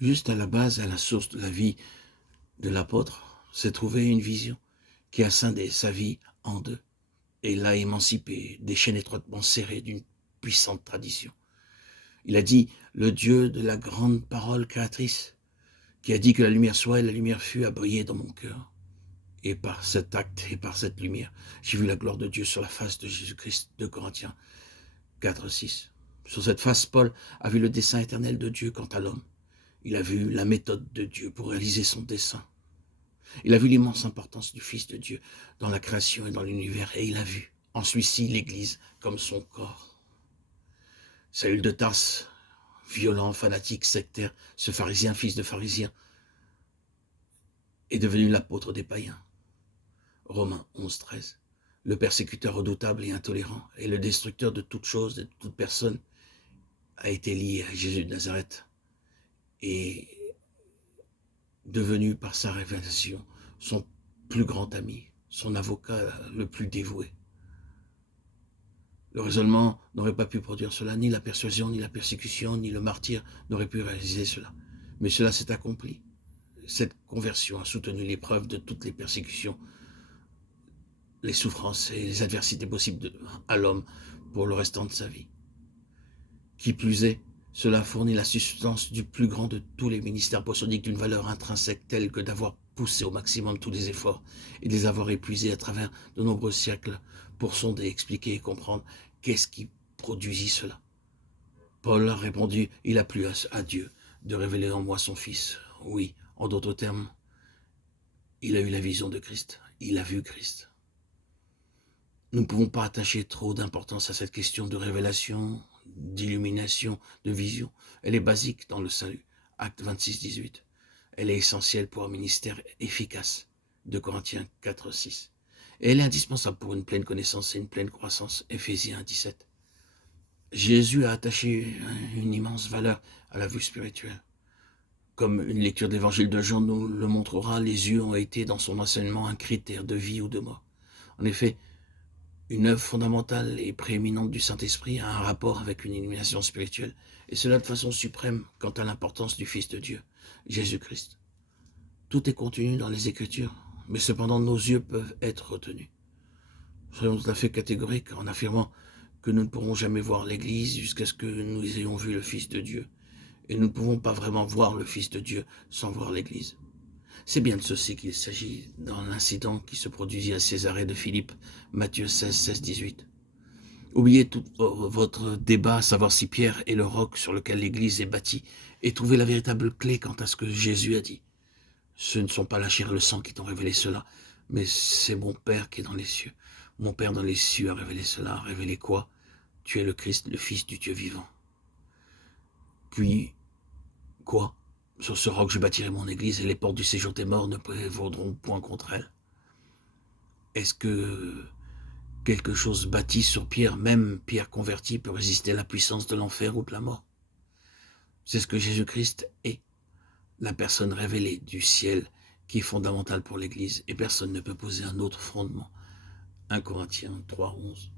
Juste à la base, à la source de la vie de l'apôtre, s'est trouvée une vision qui a scindé sa vie en deux et l'a émancipé des chaînes étroitement serrées d'une puissante tradition. Il a dit, le Dieu de la grande parole créatrice, qui a dit que la lumière soit et la lumière fut, a brillé dans mon cœur. Et par cet acte et par cette lumière, j'ai vu la gloire de Dieu sur la face de Jésus-Christ, 2 Corinthiens 4, 6. Sur cette face, Paul a vu le dessein éternel de Dieu quant à l'homme. Il a vu la méthode de Dieu pour réaliser son dessein. Il a vu l'immense importance du Fils de Dieu dans la création et dans l'univers, et il a vu en celui-ci l'Église comme son corps. Saül de Tarse, violent, fanatique, sectaire, ce pharisien, fils de pharisien, est devenu l'apôtre des païens. Romains 11, 13. Le persécuteur redoutable et intolérant et le destructeur de toute chose et de toute personne a été lié à Jésus de Nazareth et devenu par sa révélation son plus grand ami, son avocat le plus dévoué. Le raisonnement n'aurait pas pu produire cela, ni la persuasion, ni la persécution, ni le martyr n'auraient pu réaliser cela. Mais cela s'est accompli. Cette conversion a soutenu l'épreuve de toutes les persécutions, les souffrances et les adversités possibles à l'homme pour le restant de sa vie. Qui plus est, cela fournit la substance du plus grand de tous les ministères apostoliques d'une valeur intrinsèque telle que d'avoir poussé au maximum tous les efforts et de les avoir épuisés à travers de nombreux siècles pour sonder, expliquer et comprendre qu'est-ce qui produisit cela. Paul a répondu, il a plu à Dieu de révéler en moi son Fils. Oui, en d'autres termes, il a eu la vision de Christ, il a vu Christ. Nous ne pouvons pas attacher trop d'importance à cette question de révélation, d'illumination, de vision. Elle est basique dans le salut. Acte 26, 18. Elle est essentielle pour un ministère efficace. 2 Corinthiens 4, 6. Et elle est indispensable pour une pleine connaissance et une pleine croissance. Éphésiens 17. Jésus a attaché une immense valeur à la vue spirituelle. Comme une lecture de l'évangile de Jean nous le montrera, les yeux ont été dans son enseignement un critère de vie ou de mort. En effet, une œuvre fondamentale et prééminente du Saint-Esprit a un rapport avec une illumination spirituelle, et cela de façon suprême quant à l'importance du Fils de Dieu, Jésus-Christ. Tout est contenu dans les Écritures, mais cependant nos yeux peuvent être retenus. Soyons tout à fait catégoriques en affirmant que nous ne pourrons jamais voir l'Église jusqu'à ce que nous ayons vu le Fils de Dieu, et nous ne pouvons pas vraiment voir le Fils de Dieu sans voir l'Église. C'est bien de ceci qu'il s'agit dans l'incident qui se produisit à Césarée de Philippe, Matthieu 16, 16, 18. Oubliez tout votre débat à savoir si Pierre est le roc sur lequel l'Église est bâtie et trouvez la véritable clé quant à ce que Jésus a dit. Ce ne sont pas la chair et le sang qui t'ont révélé cela, mais c'est mon Père qui est dans les cieux. Mon Père dans les cieux a révélé cela. A révélé quoi? Tu es le Christ, le Fils du Dieu vivant. Puis, quoi? Sur ce roc je bâtirai mon église et les portes du séjour des morts ne prévaudront point contre elle. Est-ce que quelque chose bâti sur pierre, même pierre convertie, peut résister à la puissance de l'enfer ou de la mort? C'est ce que Jésus-Christ est, la personne révélée du ciel qui est fondamentale pour l'église et personne ne peut poser un autre fondement. 1 Corinthiens 3, 11.